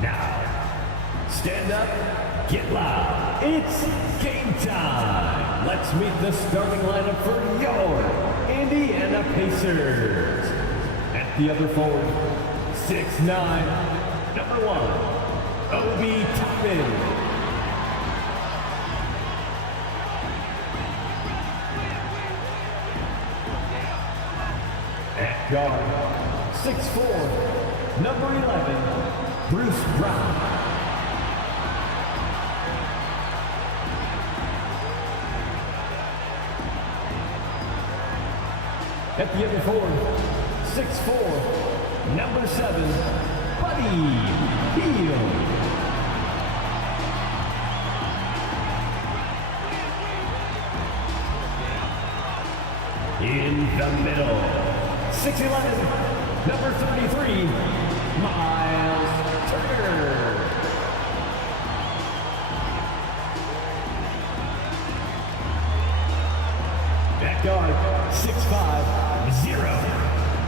Now, stand up, get loud. It's game time. Let's meet the starting lineup for your Indiana Pacers. At the other forward, 6'9", number 1, Obi Toppin. At guard, 6'4", number 11, Bruce Brown. At the other forward, 6'4", number 7, Buddy Hield. In the middle, 6'11", number 33, Miles Turner. At guard, 6'5", 0,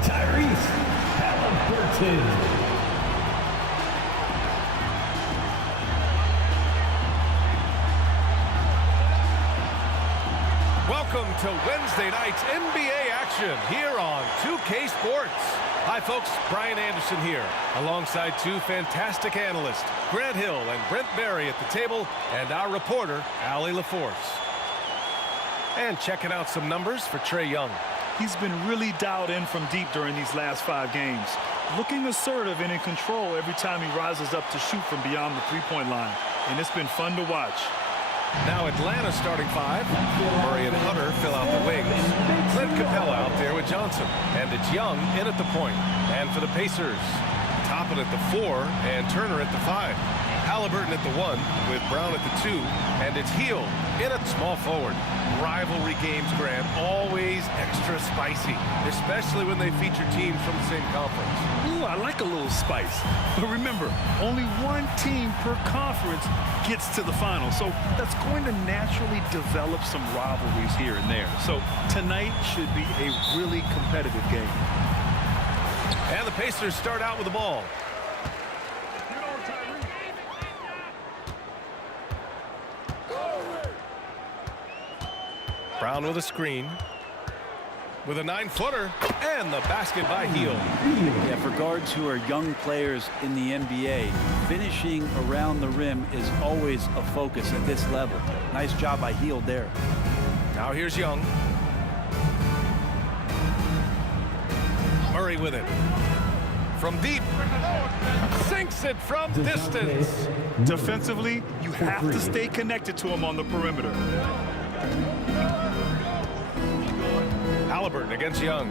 Tyrese Halliburton. Welcome to Wednesday night's NBA action here on 2K Sports. Hi folks, Brian Anderson here, alongside two fantastic analysts, Grant Hill and Brent Barry at the table, and our reporter, Allie LaForce. And checking out some numbers for Trae Young. He's been really dialed in from deep during these last 5 games. Looking assertive and in control every time he rises up to shoot from beyond the three-point line. And it's been fun to watch. Now Atlanta starting 5. Murray and Hunter fill out the wings. Clint Capella out there with Johnson. And it's Young in at the point. And for the Pacers, Toppin at the 4 and Turner at the 5. Halliburton at the 1 with Brown at the 2. And it's Hield in at small forward. Rivalry games, Grant, always extra spicy, especially when they feature teams from the same conference. Ooh, I like a little spice. But remember, only one team per conference gets to the final. So that's going to naturally develop some rivalries here and there. So tonight should be a really competitive game. And the Pacers start out with the ball. Brown with a screen. With a 9-footer. And the basket by Hield. Yeah, for guards who are young players in the NBA, finishing around the rim is always a focus at this level. Nice job by Hield there. Now here's Young. Murray with it. From deep. Sinks it from distance. Defensively, you have to stay connected to him on the perimeter. Halliburton against Young.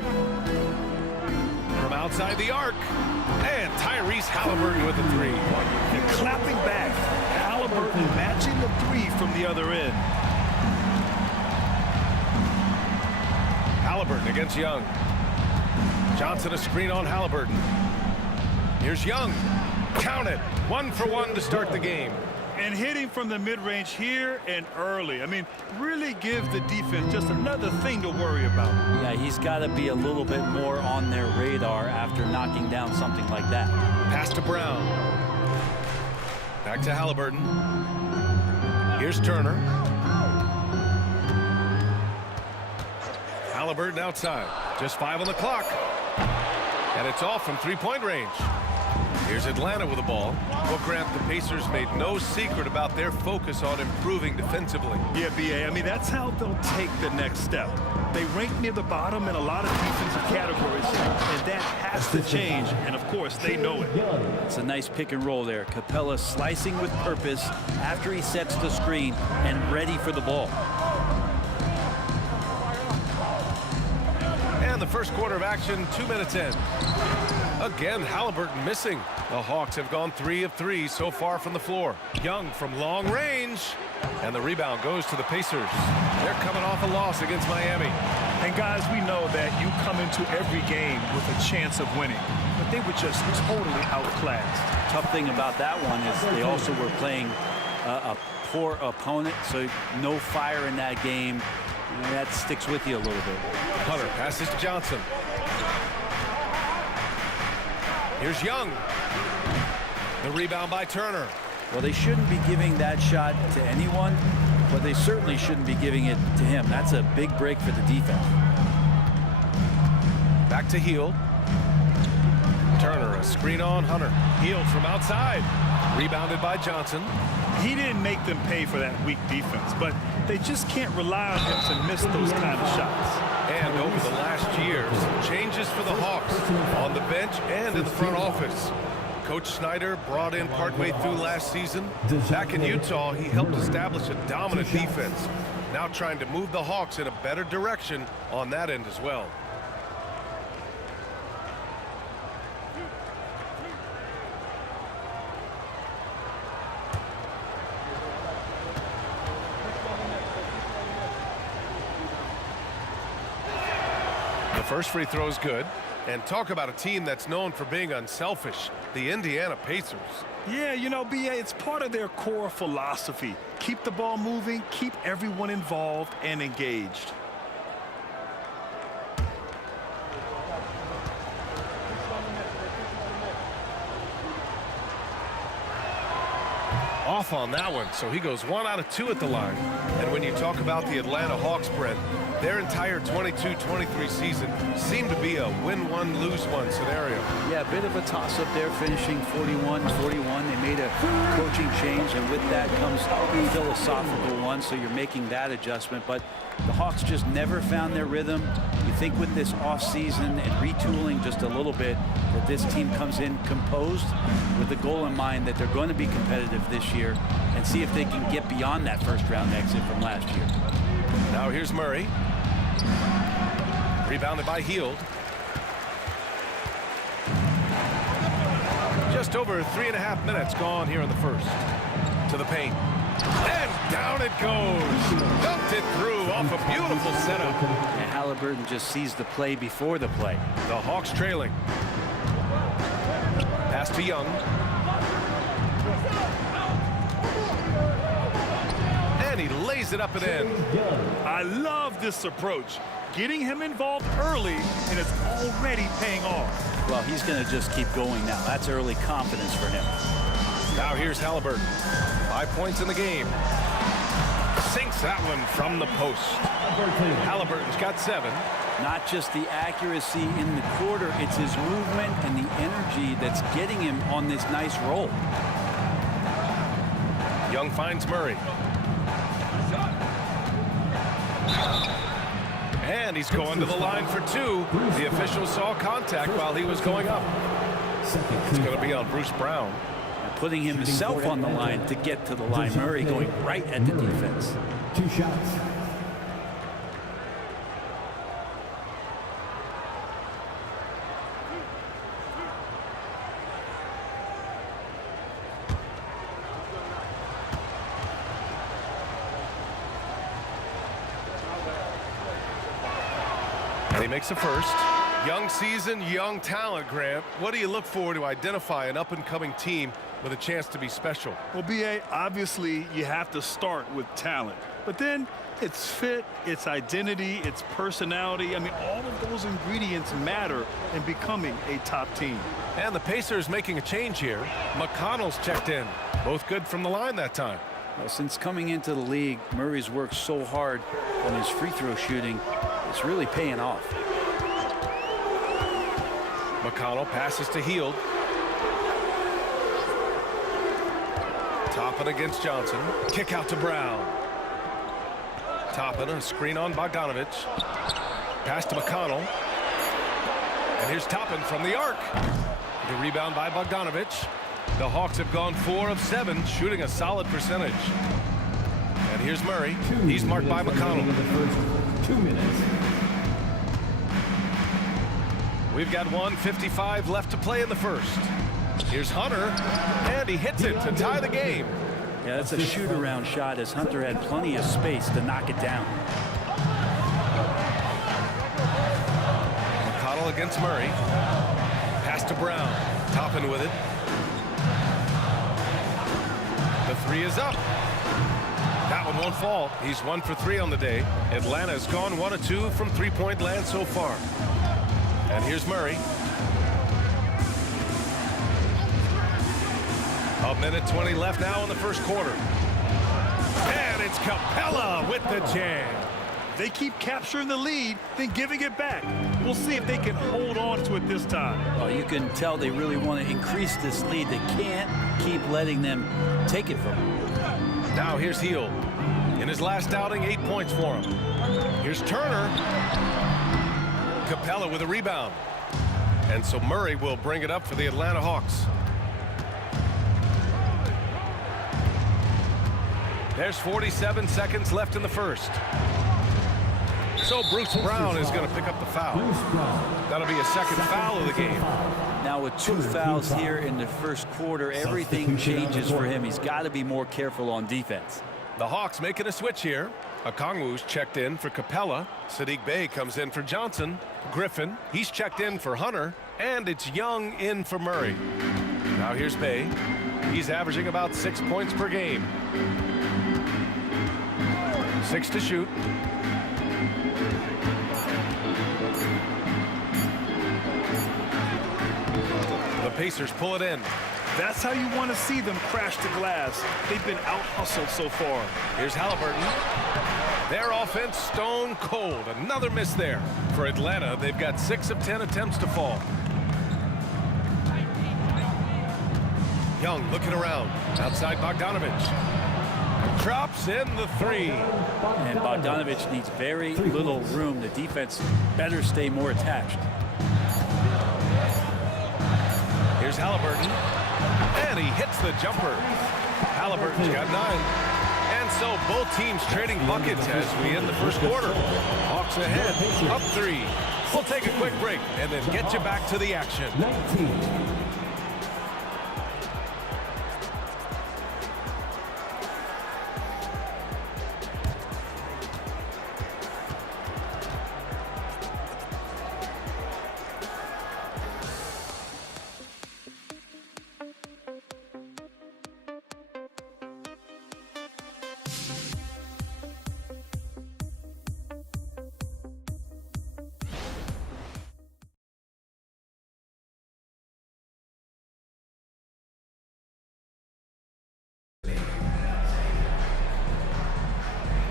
From outside the arc. And Tyrese Halliburton with the 3. And clapping back. Halliburton matching the 3 from the other end. Halliburton against Young. Johnson a screen on Halliburton. Here's Young. Count it. 1 for 1 to start the game. And hitting from the mid-range here and early. I mean, really give the defense just another thing to worry about. Yeah, he's got to be a little bit more on their radar after knocking down something like that. Pass to Brown. Back to Halliburton. Here's Turner. Halliburton outside. Just 5 on the clock. And it's off from three-point range. Here's Atlanta with the ball. Well, Grant, the Pacers made no secret about their focus on improving defensively. Yeah, B.A., I mean, that's how they'll take the next step. They rank near the bottom in a lot of defensive categories, and that has to change, and of course, they know it. It's a nice pick and roll there. Capella slicing with purpose after he sets the screen and ready for the ball. And the first quarter of action, 2 minutes in. Again, Halliburton missing. The Hawks have gone 3 of 3 so far from the floor. Young from long range. And the rebound goes to the Pacers. They're coming off a loss against Miami. And guys, we know that you come into every game with a chance of winning. But they were just totally outclassed. Tough thing about that one is they also were playing a poor opponent, so no fire in that game. That sticks with you a little bit. Hunter passes to Johnson. Here's Young. The rebound by Turner. Well, they shouldn't be giving that shot to anyone, but they certainly shouldn't be giving it to him. That's a big break for the defense. Back to Hield. Turner, a screen on Hunter. Hield from outside. Rebounded by Johnson. He didn't make them pay for that weak defense, but they just can't rely on him to miss those kind of shots. And over the last year, some changes for the Hawks on the bench and in the front office. Coach Snyder brought in partway through last season. Back in Utah, he helped establish a dominant defense. Now trying to move the Hawks in a better direction on that end as well. The first free throw is good. And talk about a team that's known for being unselfish, the Indiana Pacers. Yeah, you know, B.A., it's part of their core philosophy. Keep the ball moving, keep everyone involved and engaged. Off on that one, so he goes 1 out of 2 at the line. And when you talk about the Atlanta Hawks, Brent, their entire 22-23 season seemed to be a win one, lose one scenario. Yeah, a bit of a toss-up there, finishing 41-41. They made a coaching change, and with that comes a philosophical one, so you're making that adjustment. But the Hawks just never found their rhythm. You think with this offseason and retooling just a little bit that this team comes in composed with the goal in mind that they're going to be competitive this year and see if they can get beyond that first-round exit from last year. Now here's Murray. Rebounded by Hield. Just over 3.5 minutes gone here in the first. To the paint. And down it goes. Dumped it through off a beautiful setup. And Halliburton just sees the play before the play. The Hawks trailing. Pass to Young. And he lays it up and in. I love this approach. Getting him involved early, and it's already paying off. Well, he's going to just keep going now. That's early confidence for him. Now here's Halliburton. 5 points in the game. Sinks that one from the post. Halliburton's got 7. Not just the accuracy in the quarter, it's his movement and the energy that's getting him on this nice roll. Young finds Murray. And he's going to the line for 2. The official saw contact while he was going up. It's going to be on Bruce Brown. And putting himself on the line to get to the line. Murray going right at the defense. 2 shots. And he makes the first. Young season, young talent, Grant. What do you look for to identify an up-and-coming team with a chance to be special? Well, B.A., obviously you have to start with talent. But then it's fit, it's identity, it's personality. I mean, all of those ingredients matter in becoming a top team. And the Pacers making a change here. McConnell's checked in. Both good from the line that time. Well, since coming into the league, Murray's worked so hard on his free throw shooting. It's really paying off. McConnell passes to Hield. Toppin against Johnson. Kick out to Brown. Toppin, a screen on Bogdanovich. Pass to McConnell. And here's Toppin from the arc. The rebound by Bogdanovich. The Hawks have gone 4 of 7, shooting a solid percentage. And here's Murray. He's marked by McConnell. 2 minutes. We've got 1:55 left to play in the first. Here's Hunter, and he hits it to tie the game. Yeah, that's a shoot-around shot as Hunter had plenty of space to knock it down. McConnell against Murray. Pass to Brown. Toppin with it. The 3 is up. That one won't fall. He's 1 for 3 on the day. Atlanta's gone 1 of 2 from three-point land so far. And here's Murray. A minute 20 left now in the first quarter. And it's Capella with the jam. They keep capturing the lead, then giving it back. We'll see if they can hold on to it this time. Well, you can tell they really want to increase this lead. They can't keep letting them take it from them. Now here's Hield. In his last outing, 8 points for him. Here's Turner. Capella with a rebound. And so Murray will bring it up for the Atlanta Hawks. There's 47 seconds left in the first. So Bruce Brown is going to pick up the foul. That'll be a second foul of the game. Now with 2 fouls here in the first quarter, everything changes for him. He's got to be more careful on defense. The Hawks making a switch here. Okongwu's checked in for Capella. Saddiq Bey comes in for Johnson. Griffin, he's checked in for Hunter. And it's Young in for Murray. Now here's Bey. He's averaging about 6 points per game. 6 to shoot. The Pacers pull it in. That's how you want to see them crash the glass. They've been out-hustled so far. Here's Halliburton. Their offense stone cold. Another miss there. For Atlanta, they've got 6 of 10 attempts to fall. Young looking around. Outside Bogdanovich. Drops in the 3. And Bogdanovich needs very little room. The defense better stay more attached. Here's Halliburton. And he hits the jumper. Halliburton's got 9. And so both teams trading buckets as we end the first quarter. Hawks ahead, up 3. We'll take a quick break and then get you back to the action. 19.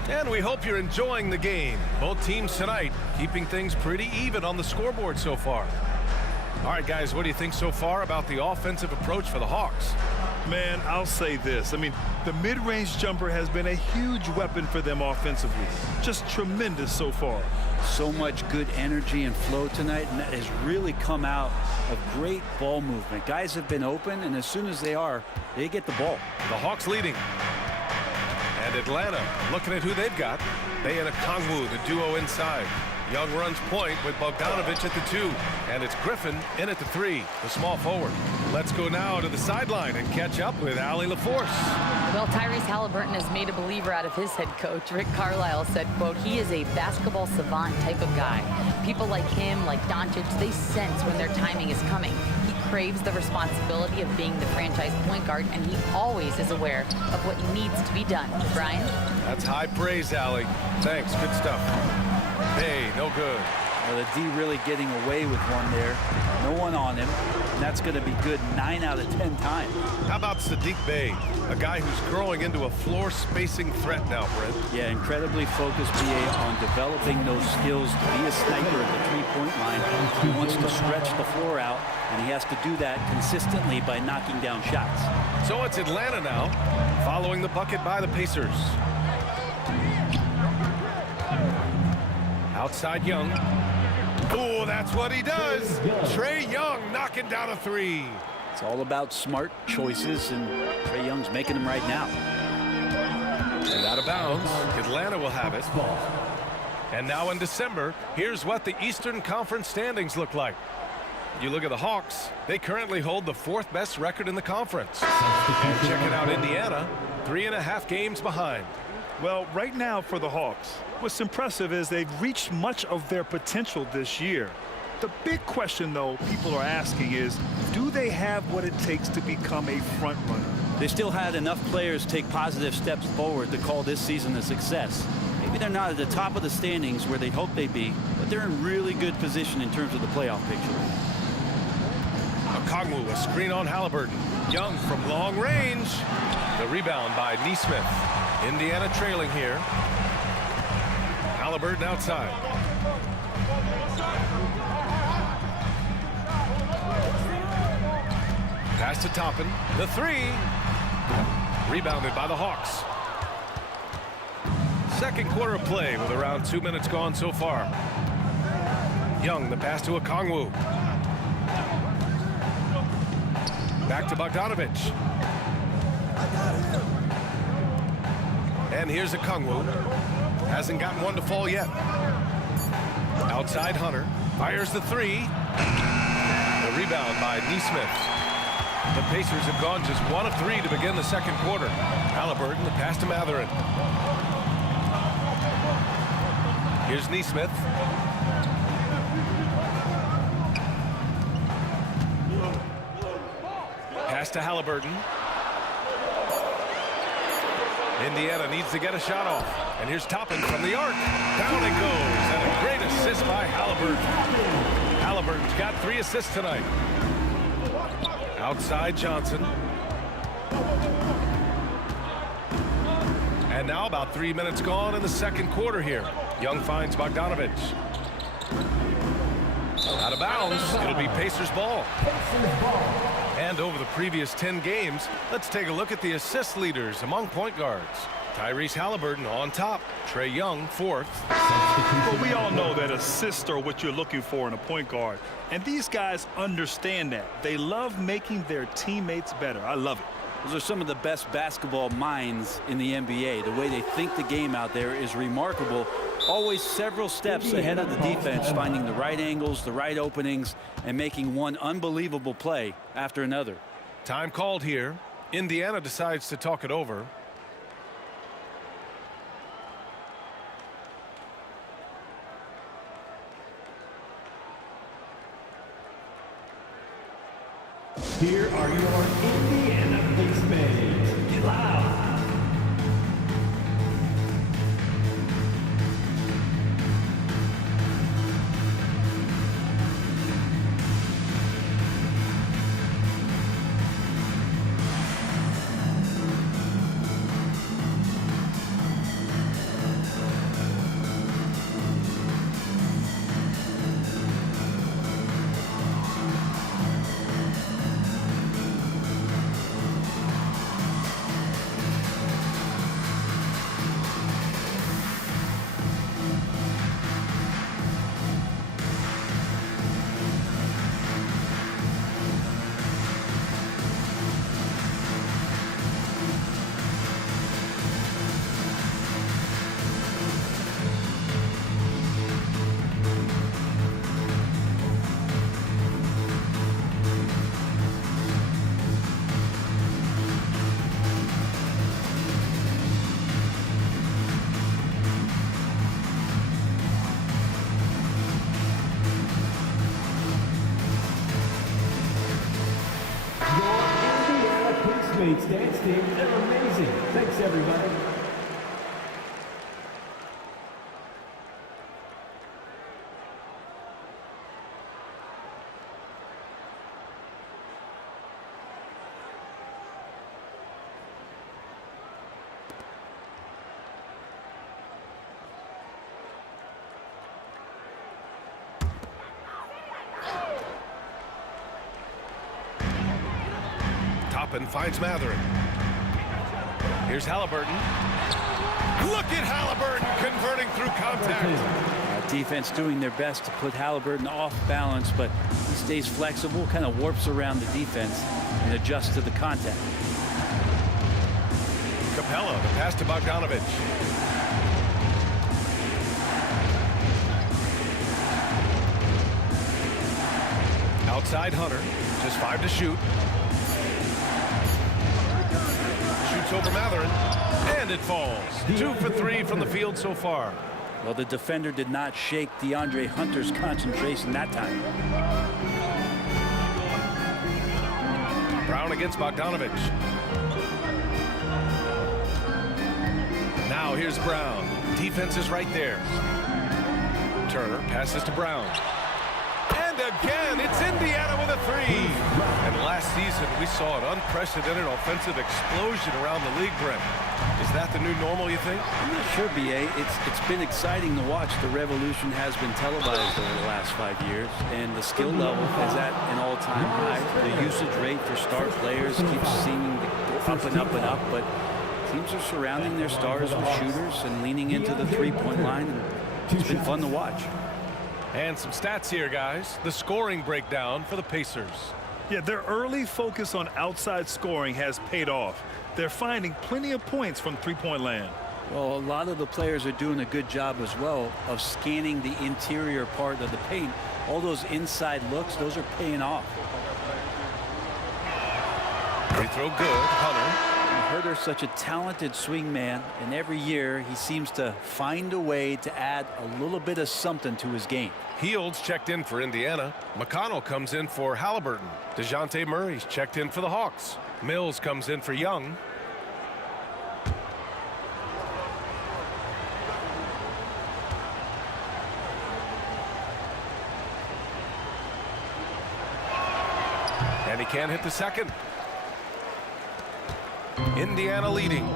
And we hope you're enjoying the game. Both teams tonight keeping things pretty even on the scoreboard so far. All right, guys, what do you think so far about the offensive approach for the Hawks? Man, I'll say this. I mean, the mid-range jumper has been a huge weapon for them offensively. Just tremendous so far. So much good energy and flow tonight, and that has really come out of great ball movement. Guys have been open, and as soon as they get the ball. The Hawks leading. And Atlanta looking at who they've got. Bey and Okongwu, the duo inside. Young runs point with Bogdanovich at the 2. And it's Griffin in at the 3, the small forward. Let's go now to the sideline and catch up with Allie LaForce. Well, Tyrese Halliburton has made a believer out of his head coach. Rick Carlisle said, quote, he is a basketball savant type of guy. People like him, like Doncic, they sense when their timing is coming. He craves the responsibility of being the franchise point guard, and he always is aware of what needs to be done. Brian? That's high praise, Allie. Thanks, good stuff. Hey, no good. Well, the D really getting away with one there. No one on him. And that's going to be good 9 out of 10 times. How about Saddiq Bey, a guy who's growing into a floor spacing threat now, Brent? Yeah, incredibly focused BA on developing those skills to be a sniper at the three-point line. He wants to stretch the floor out, and he has to do that consistently by knocking down shots. So it's Atlanta now, following the bucket by the Pacers. Outside Young. Oh, that's what he does. Trae Young knocking down a 3. It's all about smart choices, and Trae Young's making them right now. And out of bounds, Atlanta will have it. And now in December, here's what the Eastern Conference standings look like. You look at the Hawks, they currently hold the 4th best record in the conference. And checking out Indiana, 3.5 games behind. Well, right now for the Hawks, what's impressive is they've reached much of their potential this year. The big question, though, people are asking is, do they have what it takes to become a front runner? They still had enough players take positive steps forward to call this season a success. Maybe they're not at the top of the standings where they'd hope they'd be, but they're in really good position in terms of the playoff picture. Okongwu, a screen on Halliburton. Young from long range. The rebound by Nesmith. Indiana trailing here. Halliburton outside. Pass to Toppin. The three. Rebounded by the Hawks. Second quarter of play with around 2 minutes gone so far. Young, the pass to Okongwu. Back to Bogdanovich. And here's Okongwu. Hasn't gotten one to fall yet. Outside Hunter. Fires the three. The rebound by Nesmith. The Pacers have gone just 1 of 3 to begin the second quarter. Halliburton, the pass to Mathurin. Here's Nesmith. Pass to Halliburton. Indiana needs to get a shot off. And here's Toppin from the arc. Down it goes. And a great assist by Halliburton. Halliburton's got 3 assists tonight. Outside Johnson. And now about 3 minutes gone in the second quarter here. Young finds Bogdanovich. Out of bounds. It'll be Pacers ball. And over the previous 10 games, let's take a look at the assist leaders among point guards. Tyrese Halliburton on top. Trae Young 4th. Well, we all know that assists are what you're looking for in a point guard. And these guys understand that. They love making their teammates better. I love it. Those are some of the best basketball minds in the NBA. The way they think the game out there is remarkable. Always several steps ahead of the defense, finding the right angles, the right openings, and making one unbelievable play after another. Time called here. Indiana decides to talk it over. Here are your Indiana Pacers. Get loud. Dance team, they're amazing. Thanks, everybody. Toppin finds Mathurin. Here's Halliburton. Look at Halliburton converting through contact. Defense doing their best to put Halliburton off balance, but he stays flexible, kind of warps around the defense and adjusts to the contact. Capella, the pass to Bogdanovich. Outside Hunter, just 5 to shoot. Shoots over Mathurin, and it falls. 2 for 3 from the field so far. Well, the defender did not shake DeAndre Hunter's concentration that time. Brown against Bogdanovich. Now here's Brown. Defense is right there. Turner passes to Brown. And again, it's Indiana with a 3. And last season, we saw an unprecedented offensive explosion around the league, Brent. Is that the new normal, you think? I'm not sure, B.A. It's been exciting to watch. The revolution has been televised over the last 5 years, and the skill level is at an all-time high. The usage rate for star players keeps seeming to go up and up and up, but teams are surrounding their stars with shooters and leaning into the three-point line, and it's been fun to watch. And some stats here, guys. The scoring breakdown for the Pacers. Yeah, their early focus on outside scoring has paid off. They're finding plenty of points from three-point land. Well, a lot of the players are doing a good job as well of scanning the interior part of the paint. All those inside looks, those are paying off. Free throw good. Hunter. Huerter's such a talented swing man, and every year he seems to find a way to add a little bit of something to his game. Hields checked in for Indiana. McConnell comes in for Halliburton. DeJounte Murray's checked in for the Hawks. Mills comes in for Young. And he can't hit the second. Indiana leading.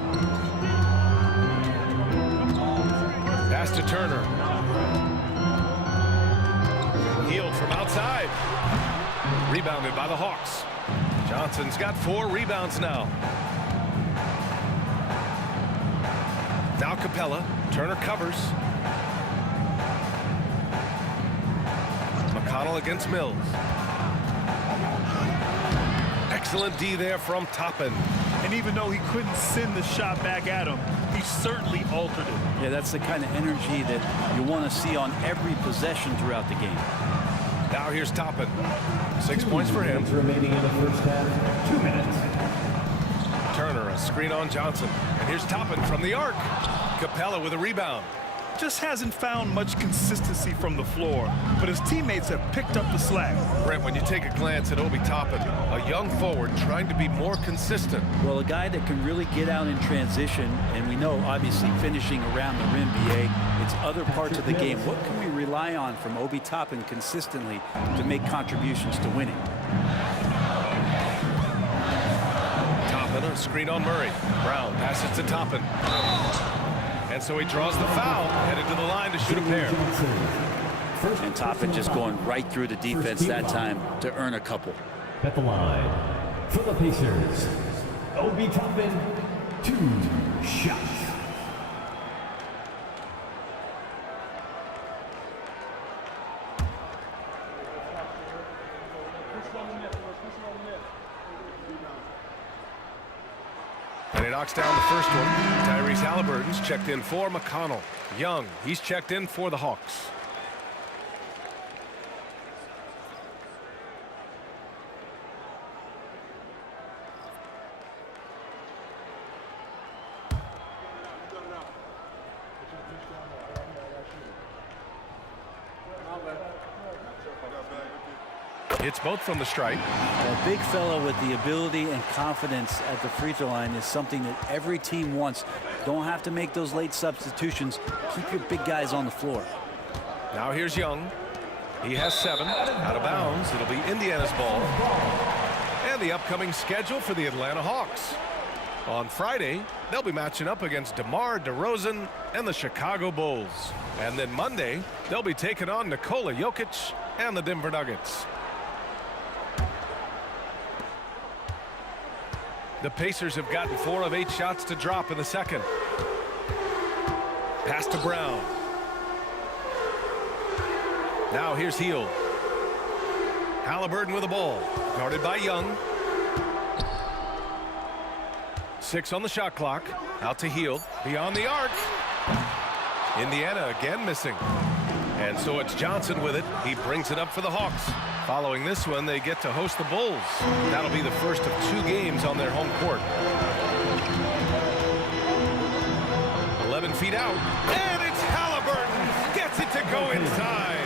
Pass to Turner. Hield from outside. Rebounded by the Hawks. Johnson's got 4 rebounds now. Now Capella. Turner covers. McConnell against Mills. Excellent D there from Toppin. And even though he couldn't send the shot back at him, he certainly altered it. Yeah, that's the kind of energy that you want to see on every possession throughout the game. Now here's Toppin. 6 points for him. Remaining in the first half. 2 minutes. Turner, a screen on Johnson. And here's Toppin from the arc. Capella with a rebound. Just hasn't found much consistency from the floor, but his teammates have picked up the slack. Brent, when you take a glance at Obi Toppin, a young forward trying to be more consistent. Well, a guy that can really get out in transition, and we know obviously finishing around the rim, BA, it's other parts of the game. What can we rely on from Obi Toppin consistently to make contributions to winning? Toppin, a screen on Murray. Brown passes to Toppin. And so he draws the foul, headed to the line to shoot a pair. And Toppin just going right through the defense that time to earn a couple. At the line for the Pacers, Obi Toppin, 2 shots. And he knocks down the first one. Tyrese Halliburton's checked in for McConnell. Young, he's checked in for the Hawks. It's both from the stripe. A big fella with the ability and confidence at the free throw line is something that every team wants. Don't have to make those late substitutions. Keep your big guys on the floor. Now here's Young. He has 7. Out of bounds. It'll be Indiana's ball. And the upcoming schedule for the Atlanta Hawks. On Friday, they'll be matching up against DeMar DeRozan and the Chicago Bulls. And then Monday, they'll be taking on Nikola Jokic and the Denver Nuggets. The Pacers have gotten 4 of 8 shots to drop in the second. Pass to Brown. Now here's Hield. Halliburton with the ball. Guarded by Young. 6 on the shot clock. Out to Hield. Beyond the arc. Indiana again missing. And so it's Johnson with it. He brings it up for the Hawks. Following this one, they get to host the Bulls. That'll be the first of 2 games on their home court. 11 feet out. And it's Halliburton. Gets it to go inside.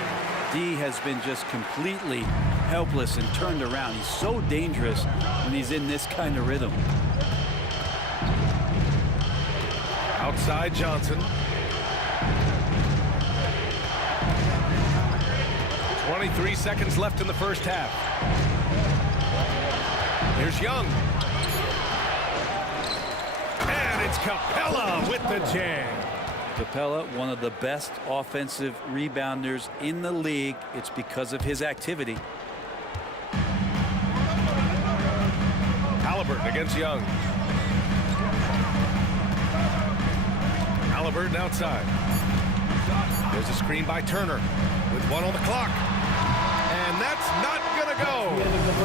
D has been just completely helpless and turned around. He's so dangerous when he's in this kind of rhythm. Outside Johnson. 23 seconds left in the first half. Here's Young. And it's Capella with the jam. Capella, one of the best offensive rebounders in the league. It's because of his activity. Halliburton against Young. Halliburton outside. There's a screen by Turner with 1 on the clock. And that's not going to go.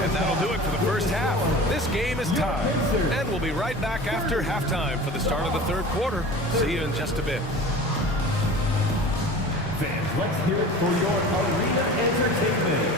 And that'll do it for the first half. This game is tied. And we'll be right back after halftime for the start of the third quarter. See you in just a bit. Fans, let's hear it for your arena entertainment.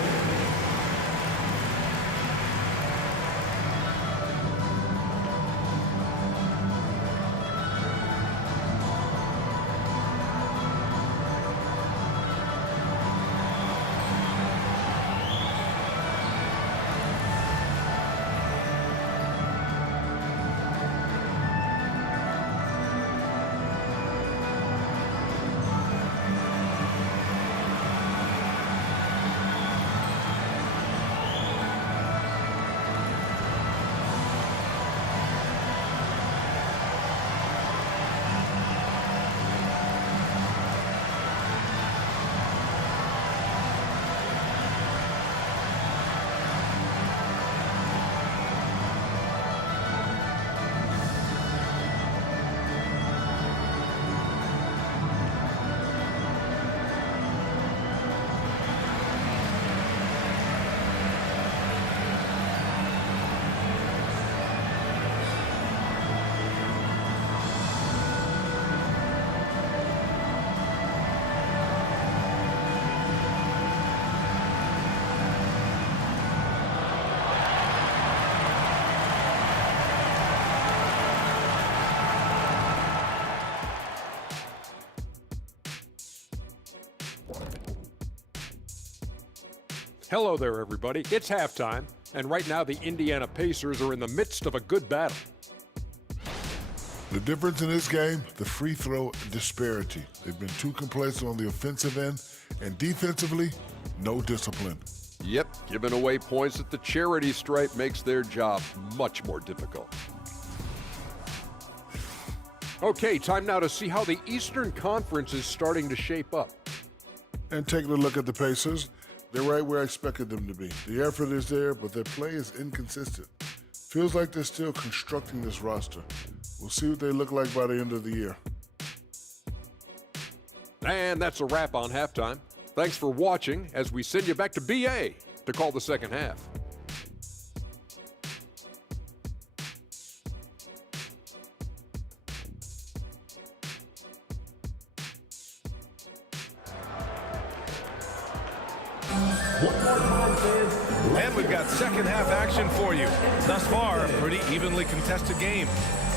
Hello there, everybody. It's halftime, and right now the Indiana Pacers are in the midst of a good battle. The difference in this game, the free throw disparity. They've been too complacent on the offensive end, and defensively, no discipline. Yep, giving away points at the charity stripe makes their job much more difficult. Okay, time now to see how the Eastern Conference is starting to shape up. And taking a look at the Pacers, they're right where I expected them to be. The effort is there, but their play is inconsistent. Feels like they're still constructing this roster. We'll see what they look like by the end of the year. And that's a wrap on halftime. Thanks for watching as we send you back to BA to call the second half. And we've got second half action for you. Thus far, a pretty evenly contested game.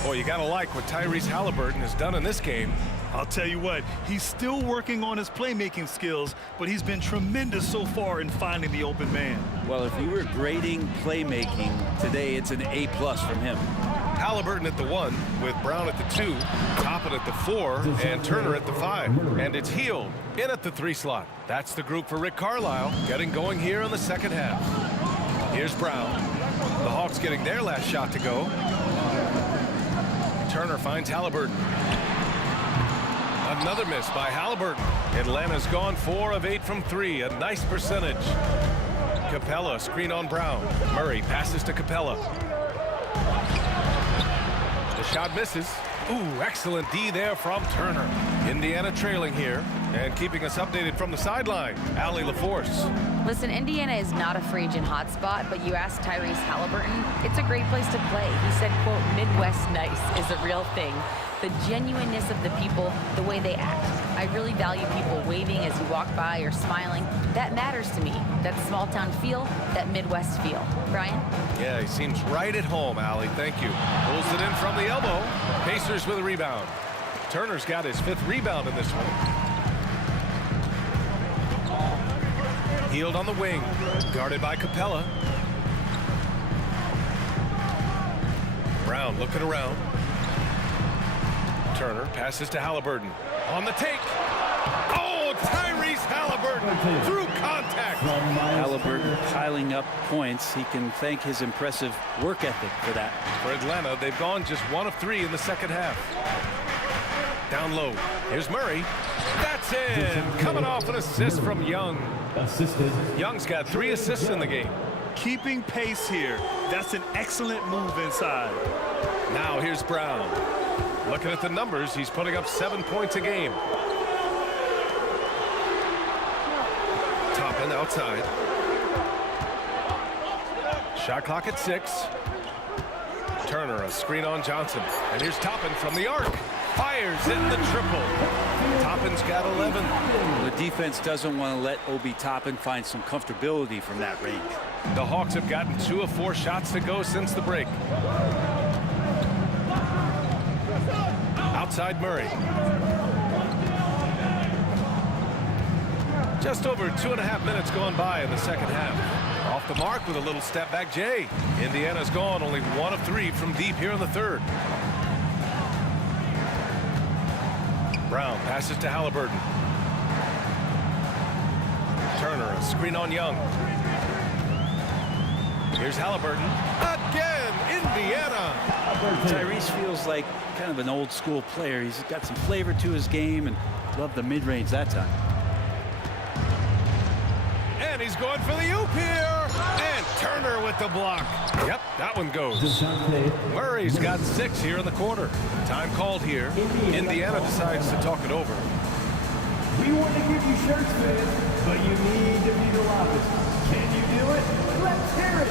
Boy, you gotta like what Tyrese Halliburton has done in this game. I'll tell you what, he's still working on his playmaking skills, but he's been tremendous so far in finding the open man. Well, if you were grading playmaking today, it's an A+ from him. Halliburton at the 1 with Brown at the 2, Toppin at the 4, and Turner at the 5. And it's Hield in at the 3 slot. That's the group for Rick Carlisle getting going here in the second half. Here's Brown. The Hawks getting their last shot to go. Turner finds Halliburton. Another miss by Halliburton. Atlanta's gone 4 of 8 from 3, a nice percentage. Capella screen on Brown. Murray passes to Capella. The shot misses. Ooh, excellent D there from Turner. Indiana trailing here and keeping us updated from the sideline. Allie LaForce. Listen, Indiana is not a free agent hotspot, but you ask Tyrese Halliburton, it's a great place to play. He said, quote, Midwest nice is a real thing. The genuineness of the people, the way they act. I really value people waving as you walk by or smiling. That matters to me. That small town feel, that Midwest feel. Brian? Yeah, he seems right at home, Allie. Thank you. Pulls it in from the elbow. Pacers with a rebound. Turner's got his 5th rebound in this one. Hield on the wing, guarded by Capella. Brown looking around. Turner passes to Halliburton. On the take. Oh, Tyrese Halliburton through contact. contact. Halliburton piling up points. He can thank his impressive work ethic for that. For Atlanta, they've gone just 1 of 3 in the second half. Down low. Here's Murray. That's in. Coming off an assist from Young. Assisted. Young's got 3 assists in the game. Keeping pace here. That's an excellent move inside. Now here's Brown. Looking at the numbers, he's putting up 7 points a game. Toppin outside. Shot clock at 6. Turner, a screen on Johnson. And here's Toppin from the arc. Fires in the triple. Toppin's got 11. The defense doesn't want to let Obi Toppin find some comfortability from that range. The Hawks have gotten 2 of 4 shots to go since the break. Outside Murray. Just over 2.5 minutes gone by in the second half. Off the mark with a little step back Jay. Indiana's gone only 1 of 3 from deep here in the third. Brown passes to Halliburton. Turner, a screen on Young. Here's Halliburton. Again, Indiana. Tyrese feels like kind of an old school player. He's got some flavor to his game and loved the mid-range that time. And he's going for the oop here. And Turner with the block. Yep, that one goes. Murray's got 6 here in the quarter. Time called here. Indiana decides to talk it over. We want to give you shirts, fans, but you need to be the loudest. Can you do it? Let's hear it.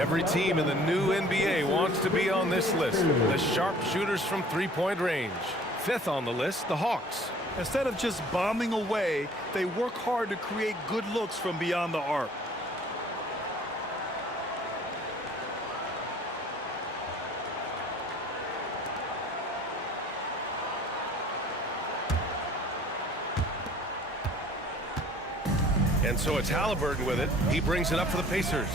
Every team in the new NBA wants to be on this list. The sharpshooters from three-point range. 5th on the list, the Hawks. Instead of just bombing away, they work hard to create good looks from beyond the arc. And so it's Halliburton with it. He brings it up for the Pacers.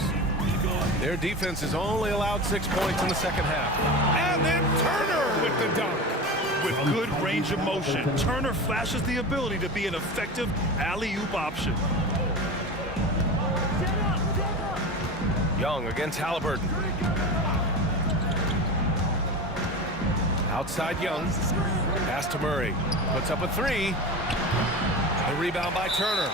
Their defense has only allowed 6 points in the second half. And then Turner with the dunk. With good range of motion, Turner flashes the ability to be an effective alley-oop option. Young against Halliburton. Outside Young. Pass to Murray. Puts up a 3. The rebound by Turner.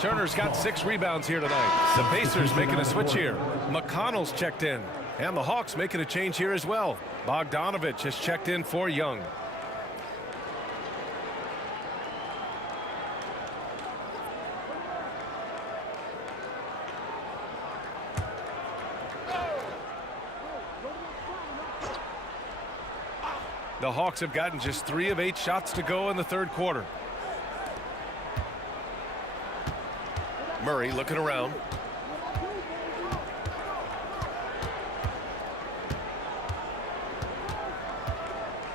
Turner's got 6 rebounds here tonight. The Pacers making a switch here. McConnell's checked in. And the Hawks making a change here as well. Bogdanovich has checked in for Young. The Hawks have gotten just 3 of 8 shots to go in the third quarter. Murray looking around.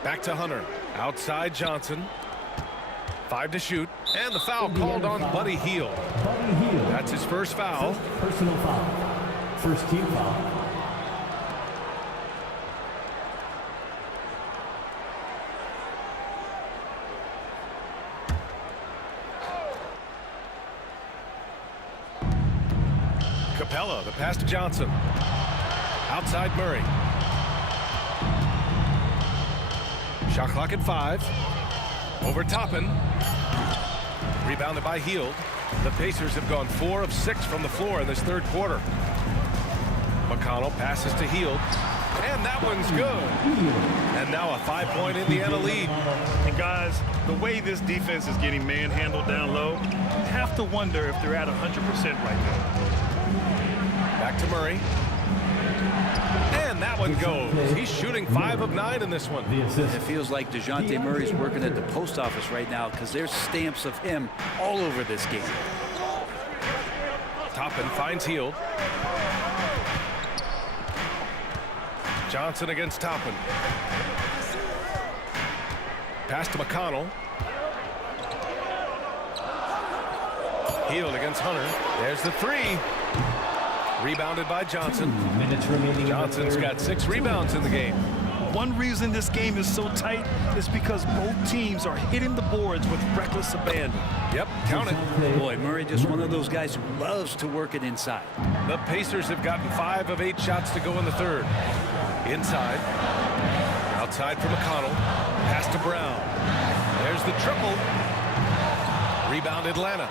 Back to Hunter. Outside Johnson. 5 to shoot. And the foul called on Buddy Hield. That's his first foul. Personal foul. First team foul. Capella, the pass to Johnson. Outside Murray. Shot clock at 5. Over Toppin. Rebounded by Hield. The Pacers have gone 4 of 6 from the floor in this third quarter. McConnell passes to Hield. And that one's good. And now a 5-point Indiana lead. And guys, the way this defense is getting manhandled down low, you have to wonder if they're at 100% right now. Back to Murray. And that one goes. He's shooting 5 of 9 in this one. It feels like DeJounte Murray's working at the post office right now because there's stamps of him all over this game. Toppin finds Hield. Johnson against Toppin. Pass to McConnell. Hield against Hunter. There's the 3. Rebounded by Johnson. Johnson's got 6 rebounds in the game. One reason this game is so tight is because both teams are hitting the boards with reckless abandon. Yep, count it. Boy, Murray just one of those guys who loves to work it inside. The Pacers have gotten 5 of 8 shots to go in the third. Inside. Outside for McConnell. Pass to Brown. There's the triple. Rebound Atlanta.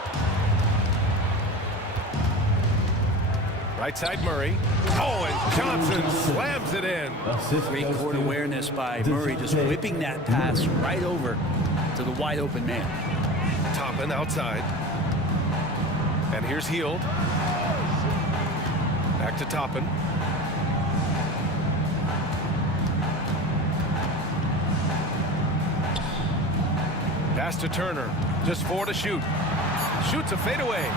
Right side Murray. Oh, and Johnson slams it in. Great court awareness by Murray, just whipping that pass right over to the wide open man. Toppin outside. And here's Hield. Back to Toppin. Pass to Turner. Just 4 to shoot. Shoots a fadeaway.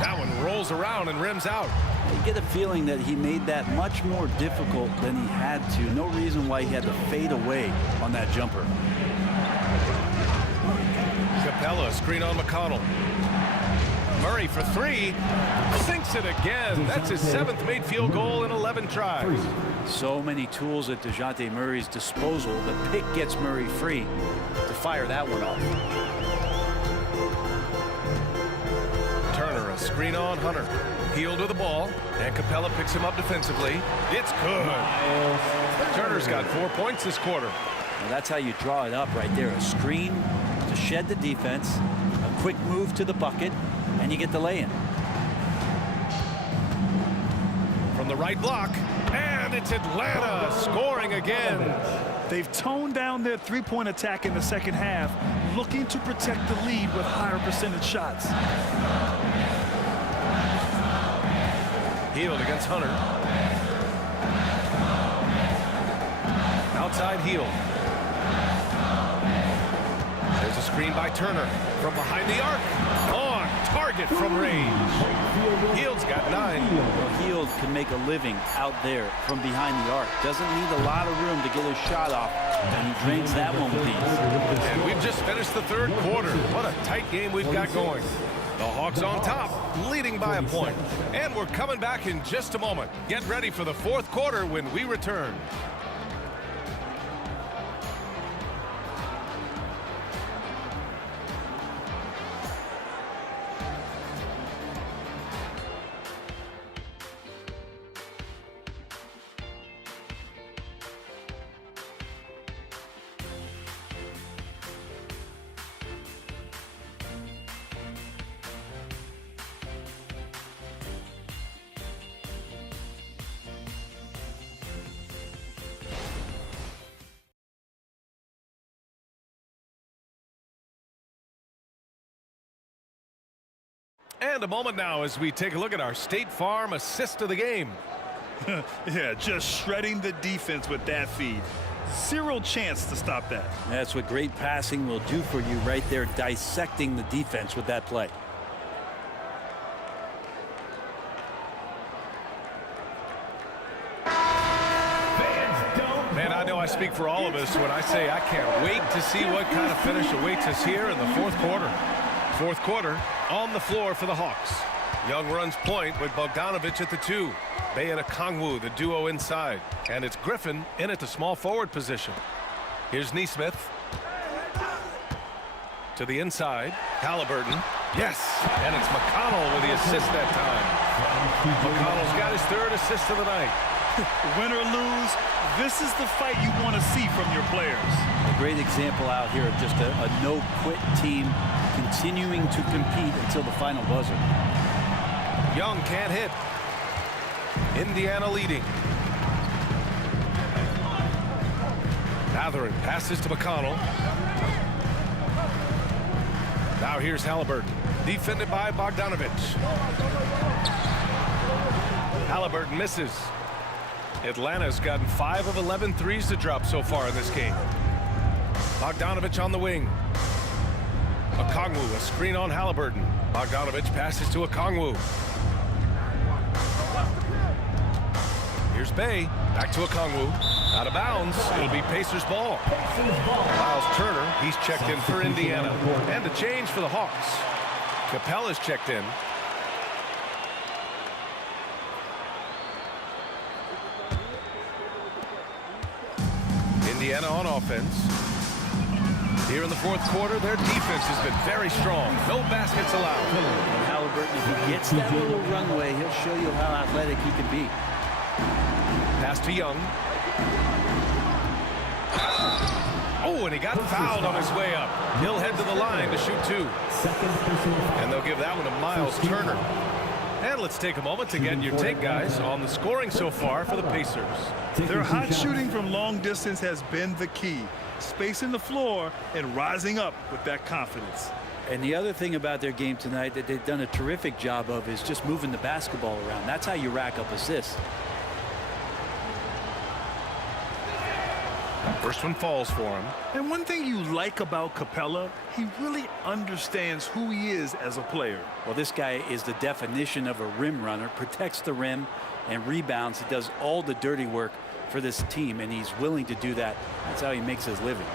That one rolls around and rims out. You get a feeling that he made that much more difficult than he had to. No reason why he had to fade away on that jumper. Capella, screen on McConnell. Murray for 3. Sinks it again. That's his 7th made field goal in 11 tries. So many tools at DeJounte Murray's disposal. The pick gets Murray free to fire that one off. Turner, a screen on Hunter. Hield with the ball, and Capella picks him up defensively. It's good. Turner's got 4 points this quarter. Well, that's how you draw it up right there. A screen to shed the defense, a quick move to the bucket, and you get the lay-in. From the right block, and it's Atlanta scoring again. They've toned down their three-point attack in the second half, looking to protect the lead with higher percentage shots. Hield against Hunter. Outside Hield. There's a screen by Turner from behind the arc. On target from range. Hield's got 9. Well, Hield can make a living out there from behind the arc. Doesn't need a lot of room to get his shot off, and he drains that one with ease. And we've just finished the third quarter. What a tight game we've got going. The Hawks on top, leading by a point. And we're coming back in just a moment. Get ready for the fourth quarter when we return. And a moment now as we take a look at our State Farm assist of the game. Yeah, just shredding the defense with that feed. Zero chance to stop that. That's what great passing will do for you right there, dissecting the defense with that play. Man, I know I speak for all of us when I say I can't wait to see what kind of finish awaits us here in the fourth quarter. Fourth quarter on the floor for the Hawks. Young runs point with Bogdanovich at the 2. Bey and Okongwu, the duo inside. And it's Griffin in at the small forward position. Here's Nesmith. To the inside. Halliburton. Yes. And it's McConnell with the assist that time. McConnell's got his third assist of the night. Win or lose, this is the fight you want to see from your players. A great example out here of just a no-quit team continuing to compete until the final buzzer. Young can't hit. Indiana leading. Mathurin passes to McConnell. Now here's Halliburton. Defended by Bogdanovich. Halliburton misses. Atlanta's gotten 5 of 11 threes to drop so far in this game. Bogdanovich on the wing. Okongwu, a screen on Halliburton. Bogdanovich passes to Okongwu. Here's Bey. Back to Okongwu. Out of bounds. It'll be Pacers ball. Miles Turner, he's checked in for Indiana. And a change for the Hawks. Capella's checked in. Indiana on offense. Here in the fourth quarter, their defense has been very strong. No baskets allowed. And Halliburton, if he gets that little runway, he'll show you how athletic he can be. Pass to Young. Oh, and he got fouled on his way up. He'll head to the line to shoot 2. And they'll give that one to Miles Turner. And let's take a moment to get your take, guys, on the scoring so far for the Pacers. Their hot shooting from long distance has been the key. Spacing the floor and rising up with that confidence. And the other thing about their game tonight that they've done a terrific job of is just moving the basketball around. That's how you rack up assists. First one falls for him. And one thing you like about Capella, he really understands who he is as a player. Well, this guy is the definition of a rim runner, protects the rim and rebounds. He does all the dirty work for this team, and he's willing to do that. That's how he makes his living.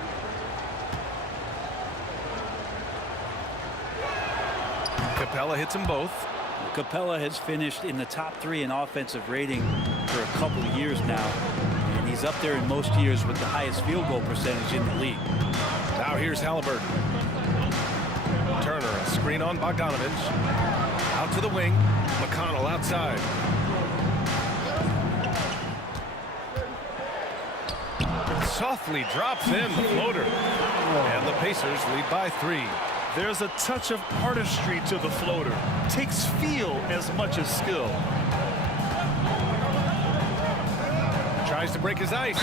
Capella hits them both. Capella has finished in the top 3 in offensive rating for a couple of years now. And he's up there in most years with the highest field goal percentage in the league. Now here's Halliburton. Turner, a screen on Bogdanovich. Out to the wing. McConnell outside. Softly drops in the floater. And the Pacers lead by 3. There's a touch of artistry to the floater. Takes feel as much as skill. Tries to break his ice.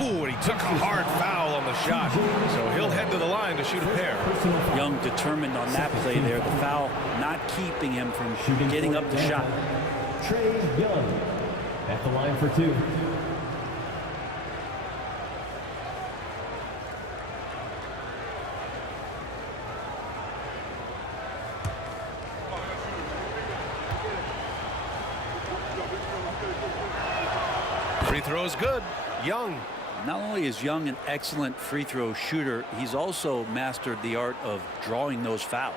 Ooh, and he took a hard foul on the shot. So he'll head to the line to shoot a pair. Young determined on that play there. The foul not keeping him from getting up the shot. Trae Young at the line for 2. Free throw is good. Young. Not only is Young an excellent free throw shooter, he's also mastered the art of drawing those fouls.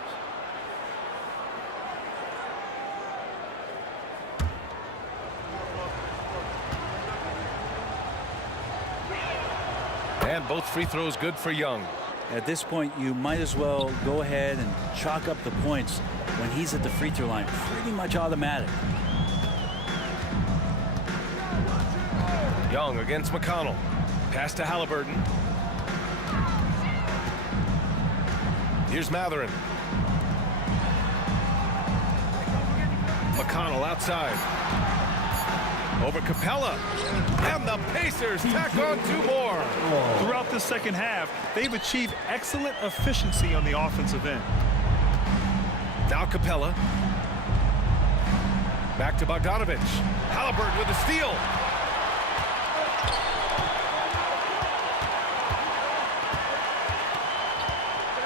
And both free throws good for Young. At this point, you might as well go ahead and chalk up the points when he's at the free throw line. Pretty much automatic. Young against McConnell. Pass to Halliburton. Here's Mathurin. McConnell outside. Over Capella. And the Pacers tack on 2 more. Throughout the second half, they've achieved excellent efficiency on the offensive end. Now Capella. Back to Bogdanovich. Halliburton with a steal.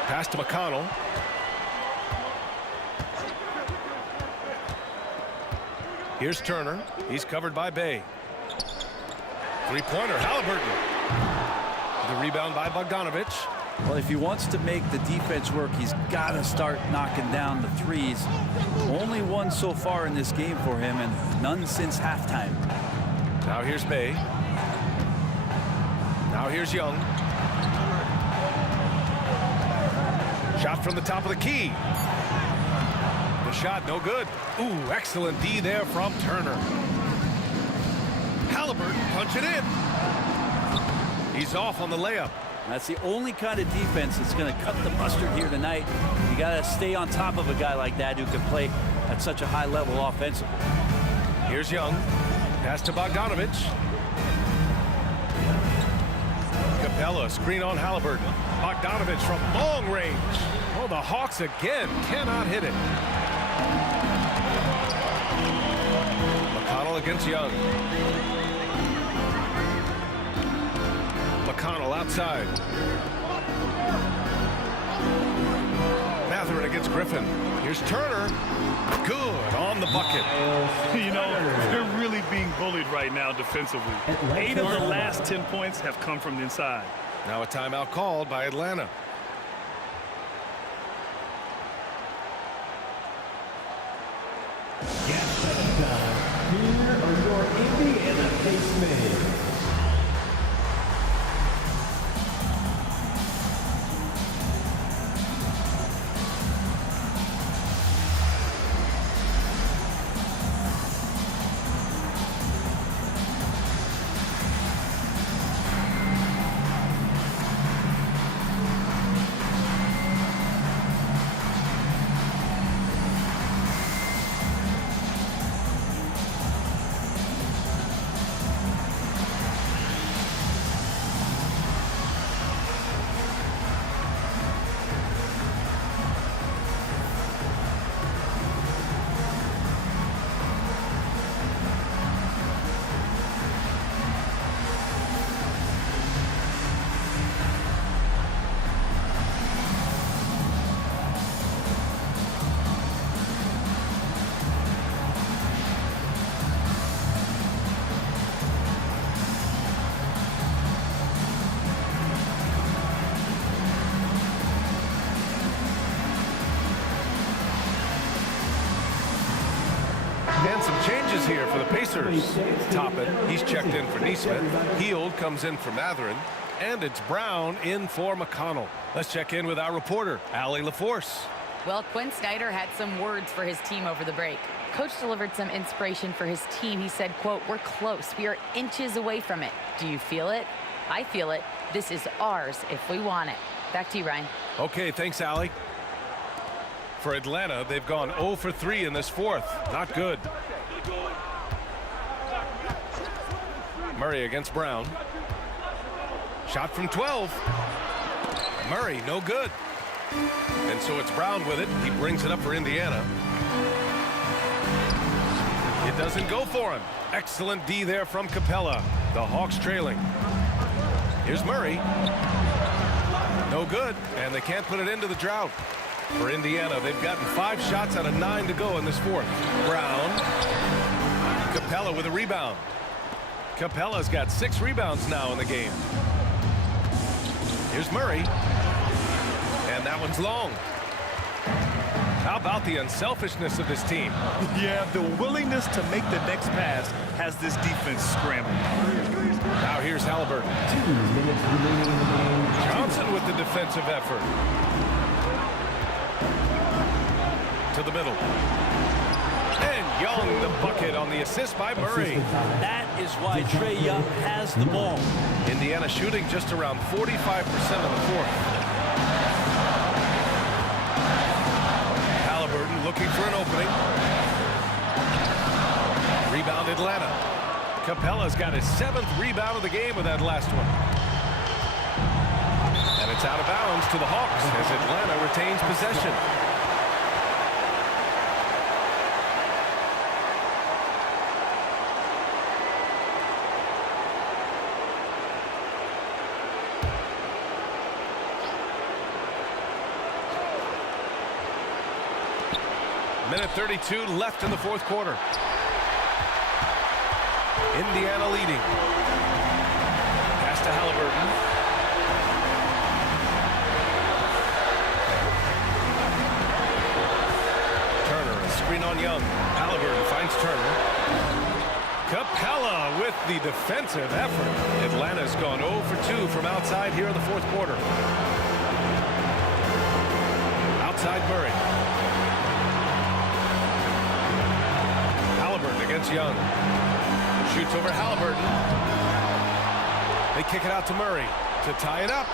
Pass to McConnell. Here's Turner. He's covered by Bey. Three-pointer, Halliburton. The rebound by Bogdanovich. Well, if he wants to make the defense work, he's got to start knocking down the threes. Only one so far in this game for him, and none since halftime. Now here's Bey. Now here's Young. Shot from the top of the key. The shot, no good. Ooh, excellent D there from Turner. Halliburton punch it in. He's off on the layup. That's the only kind of defense that's going to cut the mustard here tonight. You got to stay on top of a guy like that who can play at such a high level offensively. Here's Young. Pass to Bogdanovich. Capella, screen on Halliburton. Bogdanovich from long range. Oh, the Hawks again cannot hit it. McConnell against Young. McConnell outside. Mathurin against Griffin. Here's Turner. Good on the bucket. You know, they're really being bullied right now defensively. 8 of the last 10 points have come from the inside. Now a timeout called by Atlanta. Gas pedal time. Here are your Indiana Pacemates. And some changes here for the Pacers. Toppin, he's checked in for Nesmith. Hield comes in for Mathurin. And it's Brown in for McConnell. Let's check in with our reporter, Allie LaForce. Well, Quinn Snyder had some words for his team over the break. Coach delivered some inspiration for his team. He said, quote, "We're close. We are inches away from it. Do you feel it? I feel it. This is ours if we want it." Back to you, Ryan. Okay, thanks, Allie. For Atlanta, they've gone 0 for 3 in this fourth. Not good. Murray against Brown. Shot from 12. Murray, no good. And so it's Brown with it. He brings it up for Indiana. It doesn't go for him. Excellent D there from Capella. The Hawks trailing. Here's Murray. No good, and they can't put it into the drought. For Indiana, they've gotten 5 shots out of 9 to go in this fourth. Brown. Capella with a rebound. Capella's got 6 rebounds now in the game. Here's Murray. And that one's long. How about the unselfishness of this team? Yeah, the willingness to make the next pass has this defense scrambling. Now here's Halliburton. 2 minutes remaining in the game. Johnson with the defensive effort. To the middle. And Young the bucket on the assist by Murray. That is why Trae Young has the ball. Indiana shooting just around 45% of the fourth. Halliburton looking for an opening. Rebound Atlanta. Capella's got his 7th rebound of the game with that last one. And it's out of bounds to the Hawks as Atlanta retains possession. Minute 32 left in the fourth quarter. Indiana leading. Pass to Halliburton. Turner, a screen on Young. Halliburton finds Turner. Capella with the defensive effort. Atlanta's gone 0 for 2 from outside here in the fourth quarter. Outside Murray. against Young. Shoots over Halliburton. They kick it out to Murray to tie it up.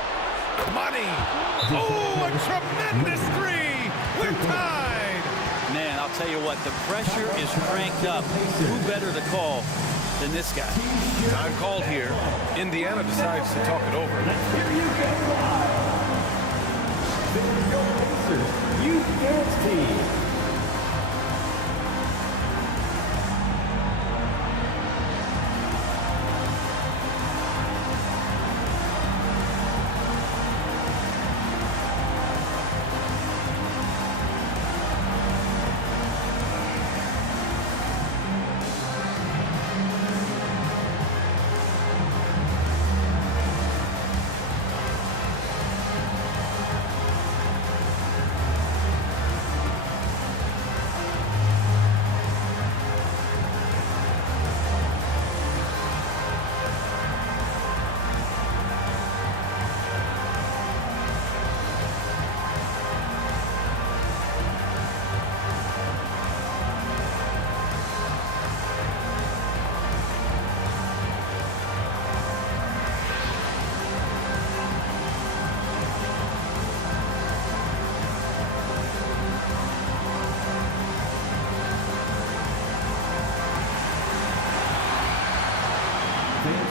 Money. Oh, a tremendous three. We're tied. Man, I'll tell you what, the pressure is cranked up. Who better to call than this guy? Time called here. Indiana decides to talk it over. Here you go live. They're your Pacers Youth Dance Team.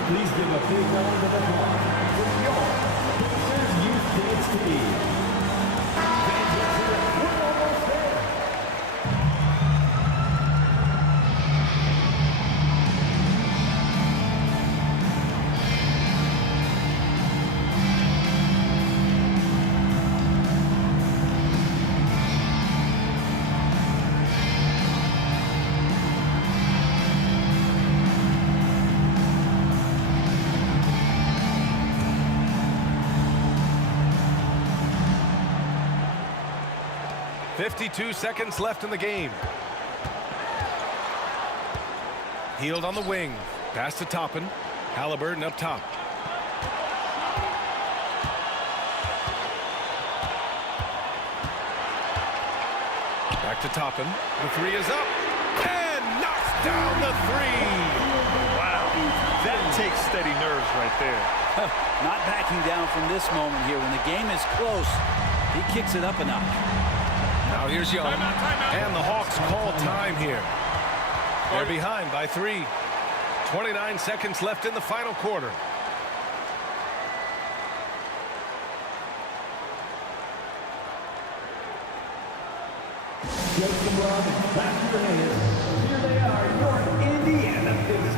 Please give a big round of applause for your Pacers Youth Dance Team. Fans, let's hear it. We're almost there. .52 seconds left in the game. Hield on the wing. Pass to Toppin. Halliburton up top. Back to Toppin. The three is up. And knocks down the three. Wow. That takes steady nerves right there. Not backing down from this moment here. When the game is close, he kicks it up a notch. Now here's Young. And the Hawks call time here. They're behind by 3. 29 seconds left in the final quarter. Take some love and clap your hands. Here they are, your Indiana Pacers.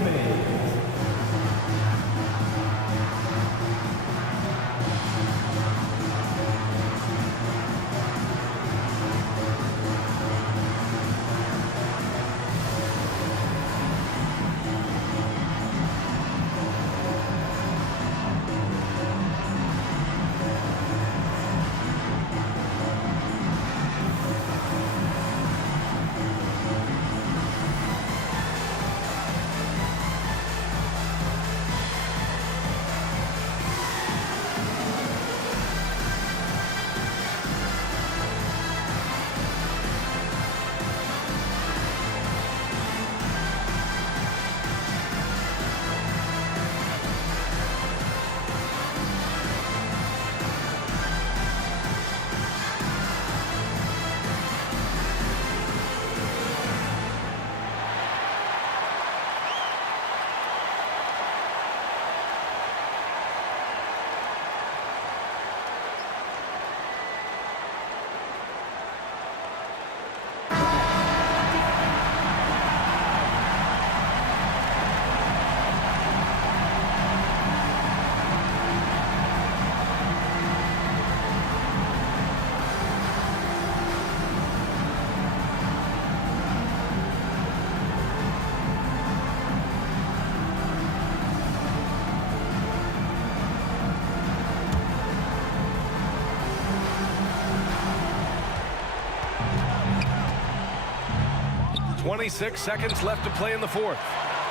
.26 seconds left to play in the fourth.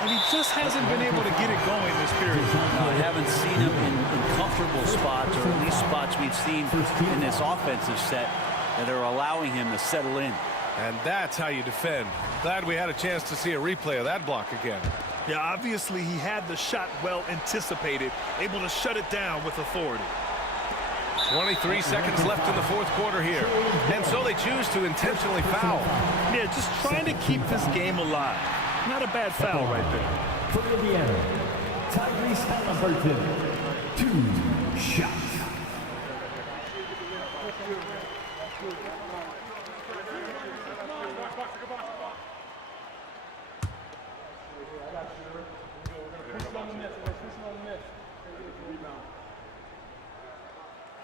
And he just hasn't been able to get it going this period. No, I haven't seen him in comfortable spots, or at least spots we've seen in this offensive set that are allowing him to settle in. And that's how you defend. Glad we had a chance to see a replay of that block again. Yeah, obviously he had the shot well anticipated, able to shut it down with authority. 23 seconds left in the fourth quarter here. And so they choose to intentionally foul. Yeah, just trying to keep this game alive. Not a bad foul right there. For Indiana, Tyrese Halliburton, 2 shots.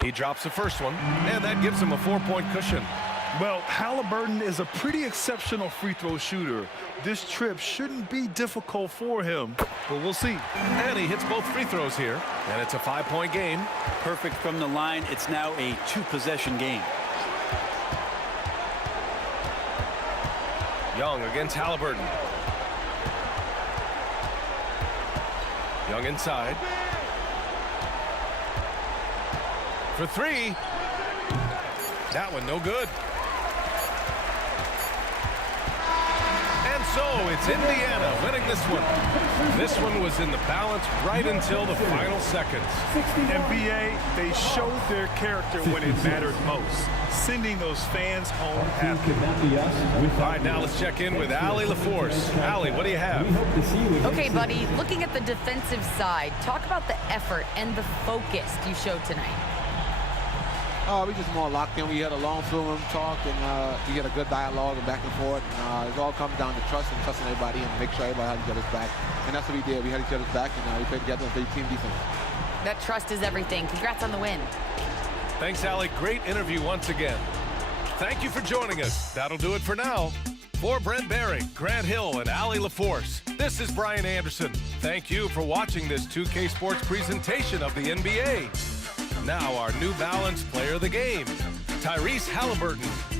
He drops the first one, and that gives him a 4-point cushion. Well, Halliburton is a pretty exceptional free throw shooter. This trip shouldn't be difficult for him, but we'll see. And he hits both free throws here, and it's a 5-point game. Perfect from the line. It's now a 2-possession game. Young against Halliburton. Young inside. For 3. That one no good. And so it's Indiana winning this one. This one was in the balance right until the final seconds. NBA, they showed their character when it mattered most, sending those fans home happy. All right, now let's check in with Allie LaForce. Allie, what do you have? Okay, buddy, looking at the defensive side, talk about the effort and the focus you showed tonight. We just more locked in. We had a long film talk, and we had a good dialogue and back and forth. And, it all comes down to trust and trusting everybody and make sure everybody had each other's back. And that's what we did. We had each other's back, and we played together and played team defense. That trust is everything. Congrats on the win. Thanks, Allie. Great interview once again. Thank you for joining us. That'll do it for now. For Brent Barry, Grant Hill, and Allie LaForce, this is Brian Anderson. Thank you for watching this 2K Sports presentation of the NBA. Now our New Balance player of the game, Tyrese Halliburton.